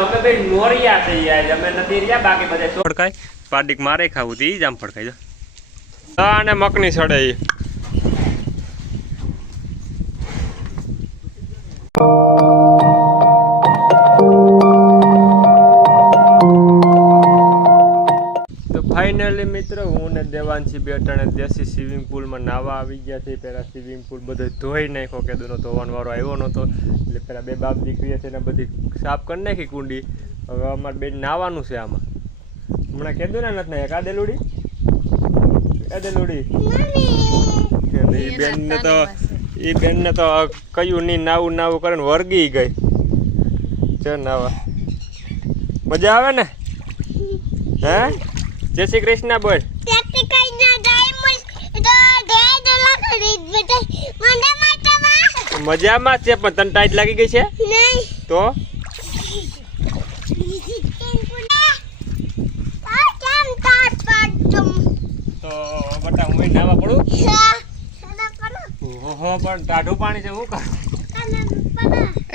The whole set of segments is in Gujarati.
અમે બે નોરિયા થઈ ગયા અમે નથી રહ્યા બાકી બધે ફડકાય પાડીક મારે ખાવું તી જામ ફડકાય જો અને મકની સડે તો ફાઇનલી મિત્રો હું ને દેવાંશી બેટાણે દેશી સ્વિમિંગ પુલમાં નાવા આવી ગયા છે. પહેલાં સ્વિમિંગ પુલ બધો ધોઈ નાખ્યો કે દૂનો ધોવાનો વારો આવ્યો નહોતો એટલે પહેલાં બે બાપ દીકરી છે ને બધી સાફ કરી નાખી કુંડી. હવે અમારે બેન નાવાનું છે આમાં હમણાં કીધું ને નથી ને કાદેલુડી એ બેનને તો કયું નહીં નાવું નાવું કરે ને વર્ગી ગઈ છે નાવા. મજા આવે ને હે? જય શ્રી કૃષ્ણ બોલ. મજામાં છે પણ તને ટાઈટ લાગી ગઈ છે તો બટા હું નાવા પડું. ઓહો પણ ટાઢું પાણી છે હું કરું?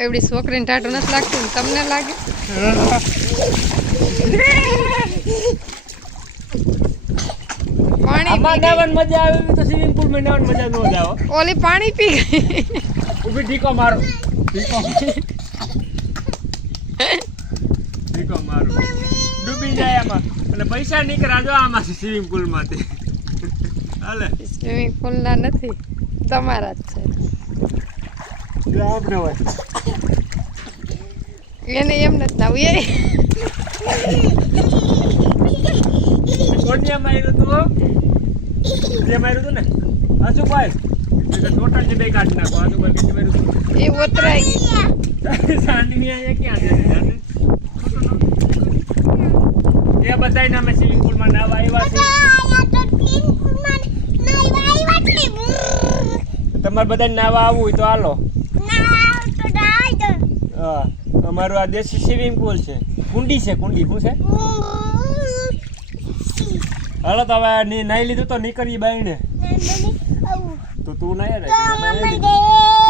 એવડી છોકરીને ટાઢું નથી લાગતું ને તમને લાગે? આમાં નાવાની મજા આવે તો સ્વિમિંગ પુલ માં નાવાની મજા ન આવે. ઓલી પાણી પી ગઈ. ઉભી ઢીકો મારો ઢીકો મારો ડૂબી જાય આમાં અને પૈસા નીકળ્યા જો આમાં સ્વિમિંગ પુલ માંથી. હાલે સ્વિમિંગ પુલ ના નથી તમારા જ છે. આપણે હોય એને એમ નથી નાવું એ કોણિયા માર્યું તું જે માર્યું તું ને આસુભાઈ ટોટલ જે બે કાઢી નાખો. આસુભાઈ કેટલી માર્યું તું એ ઓતરાઈ ગઈ. સાંડી અહીંયા ક્યાં છે એ બધાને અમે સ્વિમિંગ પુલમાં નાવા આવ્યા છે. તમારે બધાને નાવા આવવું હોય તો હાલો. હા અમારું આ દેશી સ્વિમિંગ પુલ છે. કુંડી છે કુંડી શું છે? હાલો તો હવે નાઈ લીધું તો નીકળી બાઈને તો તું નાય રે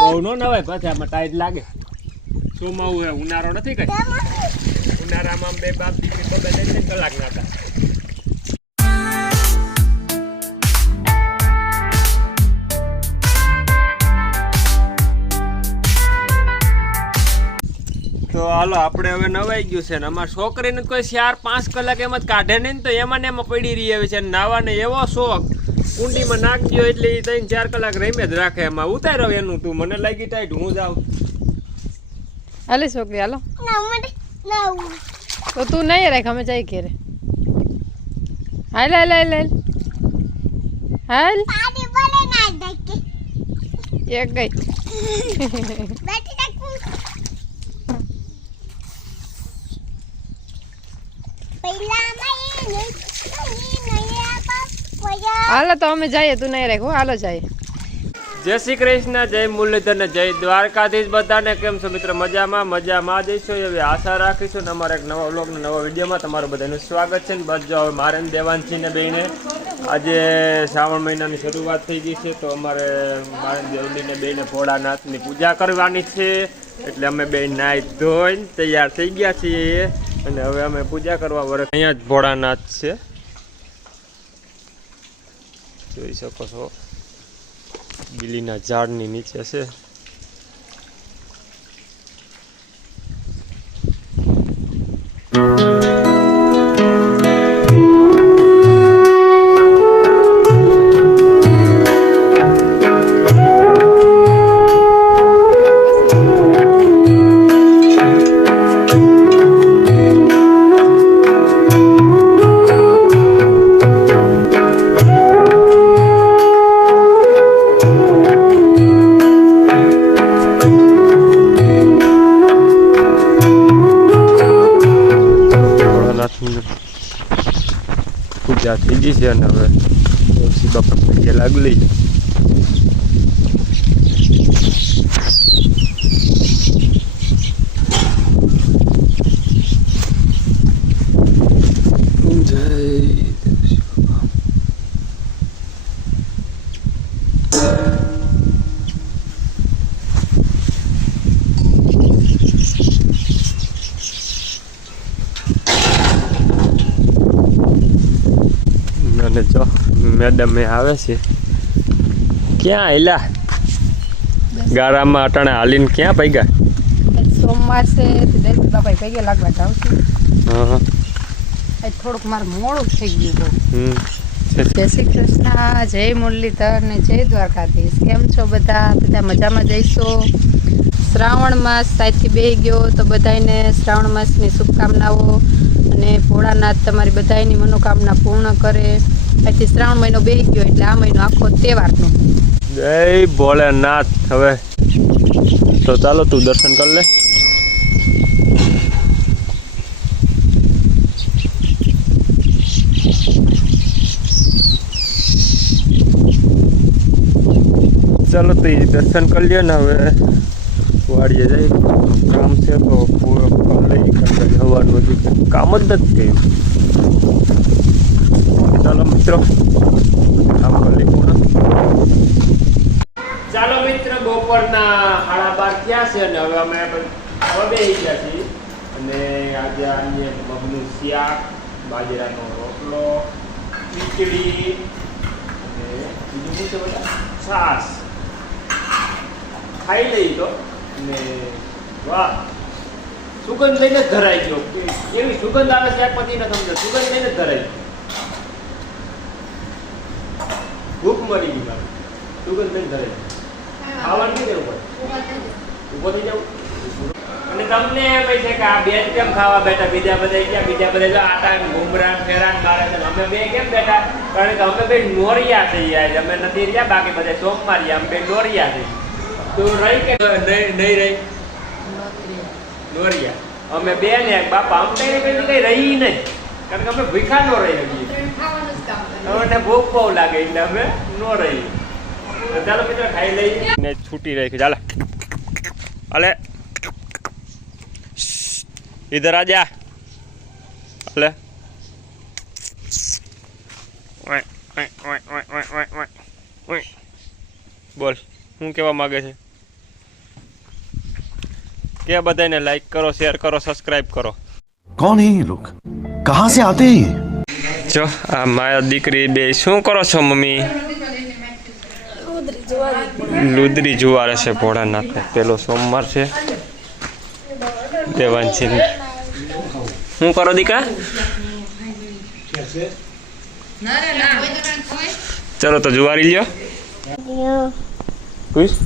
બહુ નો નવાય પાછા આમાં ટાઈટ લાગે. ચોમાવું હે ઉનાળો નથી કઈ. ઉનાળામાં બે બાપ દીકરી તો બે કલાક ના હતા. તો હાલો આપણે હવે નવાઈ ગયું છે ને અમારા છોકરીને કોઈ 4-5 કલાક એમ જ કાઢે નહીં ને તો એમાં ને એમાં પડી રહી આવે છે. નાવાને એવો શોખ કુંડીમાં નાખજો એટલે એ 3-4 કલાક રમે જ રાખે. એમાં ઉતાર્યો એનું તું મને લાગી ટાઈટ હું જાઉં. હાલે છોકરી હાલો તો તું નહીં રાખ અમે જાય ઘેરે. હાલ હાલ હાલ હાલ એક ગઈ. હાલો તો અમે જઈએ તું નહીં રાખ હાલો જાય. જય શ્રી કૃષ્ણ, જય મુરલીધર ને જય દ્વારકાધીશ. બધાને કેમ છો મિત્રો? મજામાં જઈશું એવી આશા રાખીશું ને અમારા એક નવા વ્લોગ ને નવા વિડીયોમાં તમારું બધાનું સ્વાગત છે. ને બસ જો હવે મારે દેવાંશી ને બેને આજે શ્રાવણ મહિનાની શરૂઆત થઈ ગઈ છે તો અમારે મારે દેવડીને બેને ભોળાનાથની પૂજા કરવાની છે એટલે અમે બે નાઈ ધોઈને તૈયાર થઈ ગયા છીએ અને હવે અમે પૂજા કરવા વરસ અહીંયા જ ભોળાનાથ છે જોઈ શકો છો. બીલીના ઝાડની નીચે છે. પૂજા થઈ ગઈ છે અને હવે તુલસી બાપા પગે લાગલી. જય ને જો મેડમ એ આવે છે ક્યાં એલા ગારામાં અટાણે હાલીને ક્યાં પૈગા સોમવાર છે દરેક બાપા પૈગે લાગવા જાવ છું હા થોડુંક મારું મોડું થઈ ગયું બહુ હમ જય શ્રી કૃષ્ણ જય મુરલીધર ને જય દ્વારકાધીશ કેમ છો બધા મજામાં જઈશો શ્રાવણ માસ સાયથી બે ગયો તો બધાને શ્રાવણ માસની શુભકામનાઓ અને ભોળાનાથ તમારી બધાની મનોકામના પૂર્ણ કરે અહીંથી શ્રાવણ મહિનો બે ગયો એટલે આ મહિનો આખો તહેવારનો જય ભોળાનાથ હવે તો ચાલો તું દર્શન કર લે ચાલો તો દર્શન કરી લ્યો ને હવે વાડીએ જઈ કામ છે તો પૂરો લઈ હવાનું હજી કામ જ નથી કર્યું ચાલો મિત્રો કામ કરી પૂર્ણ ચાલો મિત્ર બપોરના 12:30 થયા છે અને હવે અમે બેસી ગયા છીએ અને આજે આની મગનું શાક બાજરાનો રોટલો ખીચડી અને બીજું શું છે બધા છાશ ખાઈ લઈ તો ને વાહ સુગંધ લઈને ધરાઈ ગયો કેવી સુગંધ આવે શાકપતિ ને સમજો સુગંધ લઈને ધરાઈ ભૂખ મરી ગઈ મારે સુગંધ લઈને ધરાઈ ખાવાનું નહીં કરવું પડે ઊભો થઈ જાવ અને તમને એમ છે કે આ બેન કેમ ખાવા બેઠા બીજા બધા જો આટા ઘુમરા ફેરાન મારે છે અમે બે કેમ બેઠા કારણ કે અમે બે નોરિયા થઈ આજે અમે નથી રહ્યા બાકી બધા સોમવારિયા અમે બે નોરિયા થઈ તું રહી કે નહીં રહી નોરિયા અમે બે ને બાપા અમને કઈ રહી નહીં કારણ કે અમે ભૂખા નો રહી શકીએ અમને ભૂખ બહુ લાગે એટલે અમે નો રહી ચાલો મિત્રો ખાઈ લઈ ને છૂટી રહી ચાલે અલે इधर आ जा ले बोल હું કેવા માંગે છે કે બધાને લાઈક કરો શેર કરો સબસ્ક્રાઇબ કરો कौन है ये लोग कहाँ से आते हैं જો આ મારા દીકરી બે શું કરો છો મમ્મી લુદરી જુવારે છે ભોળાનાથ પેલો સોમવાર છે દેવાંશી શું કરો દીકરા ચલો તો જુવારી લ્યો ખુશ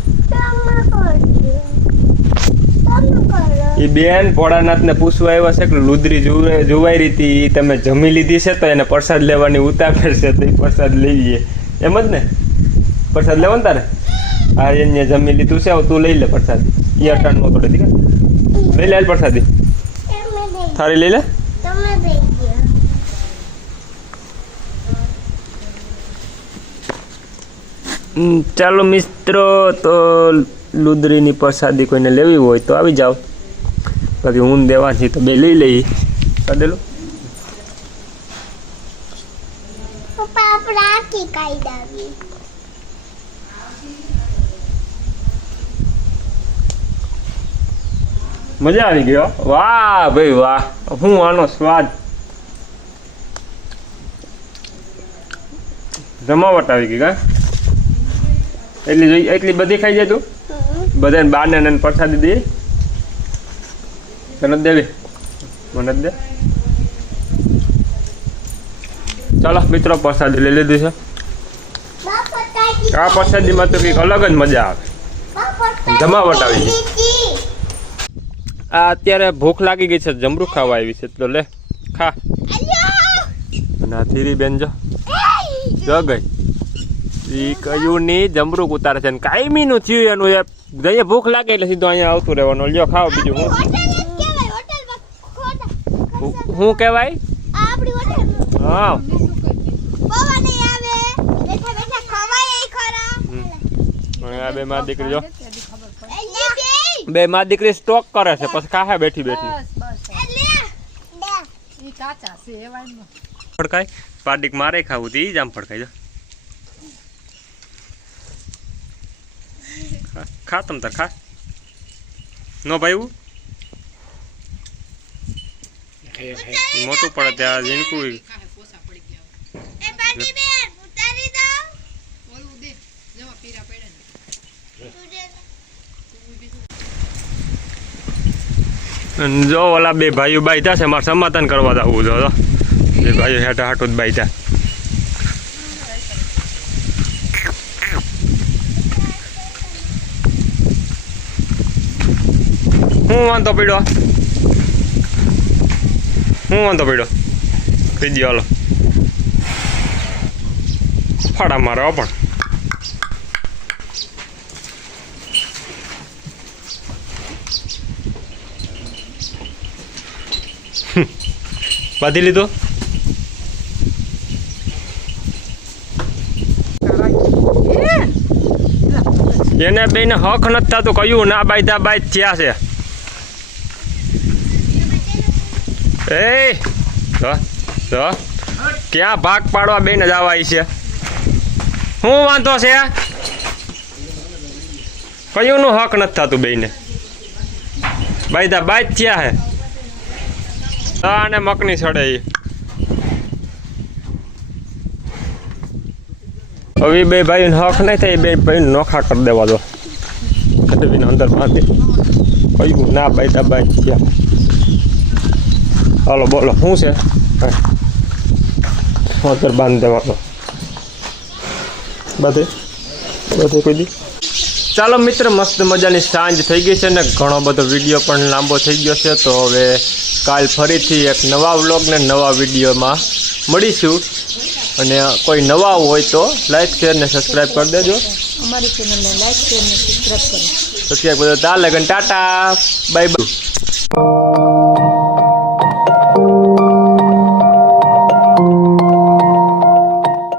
એ બેન ભોળાનાથ ને પૂછવા આવ્યા છે કે લુદરી જુવાઈ રીતી તમે જમી લીધી છે તો એને પ્રસાદ લેવાની ઉતાવળ છે તો એ પ્રસાદ લઈએ એમ જ ને પ્રસાદ લેવો ને તારે આ એને જમી લીધું છે તું લઈ લે પ્રસાદ એ અટાણ નો થોડે દીકરા લઈ લે પ્રસાદી થાળી લઈ લે ચાલો મિત્રો તો લુદરીની પ્રસાદી કોઈને લેવી હોય તો આવી જાઓ બાકી હું દેવાથી તો બે લઈ લઈ કાઢેલું મજા આવી ગયો વાહ ભાઈ વાહ હું આનો સ્વાદ જમાવટ આવી ગઈ કા એટલી બધી ખાઈ જાય તું બધાને બારને ને પ્રસાદી દે તને દેવી મને જ દે ચાલો મિત્રો પ્રસાદી લઈ લીધી છે આ પ્રસાદીમાં તો કંઈક અલગ જ મજા આવે જમાવટ આવી ગઈ આ અત્યારે ભૂખ લાગી ગઈ છે જમરૂ ખાવા આવી છે તો લે ખા અને આ થીરી બેન જો ગઈ એ કયું ની જમરૂક ઉતારે છે કાયમી નું થયું એનું અહીંયા ભૂખ લાગે એટલે સીધું અહીંયા આવતું રહેવાનું લ્યો ખાવ બીજું હું કહેવાય હા આ બે માં દીકરી જો બે માં દીકરી સ્ટોક કરે છે પછી ખાહે બેઠી ફડકાય પાડીક મારે ખાવું તી જ આમ ફડકાય જો ખા તમ તાર ખા નો ભાઈ મોટું પડે ત્યાં ઝીણકું અને જો ઓલા બે ભાઈઓ બાઈતા છે મારે સમાધાન કરવા જવું જો બે ભાઈઓ હેઠા હાટું જ બાઈતા. હું વાંધો પડ્યો કહી દો હાલો ફાડા મારો પણ બાંધી લીધો. એને બેને હક નથી થતું કયું ના બાઈધા બાઈધ થયા છે. એ તો ક્યાં ભાગ પાડવા બેન જ આવાય છે. શું વાંધો છે કયું નું હક નથી થતું બેને બાઈધા બાઈધ થયા છે. અને મકની સડે હવે બે ભાઈઓને હક નહીં થાય બે ભાઈ નોખા કરી દેવા દો અંદર બાંધી કયું ના બાઈધા બાઈધ થયા. હાલો બોલો શું છે અંદર બાંધી દેવાનો બધે કોઈ દી. ચાલો મિત્ર મસ્ત મજાની સાંજ થઈ ગઈ છે ને ઘણો બધો વિડીયો પણ લાંબો થઈ ગયો છે. તો હવે કાલ ફરીથી એક નવા વ્લોગ ને નવા વિડીયોમાં મળીશું. અને કોઈ નવા હોય તો લાઈક શેર ને સબસ્ક્રાઈબ કરી દેજો. અમારી ચેનલને લાઈક શેર ને સબસ્ક્રાઈબ કરો. તો ત્યાં બધો તાર લગન ટાટા બાય બાય.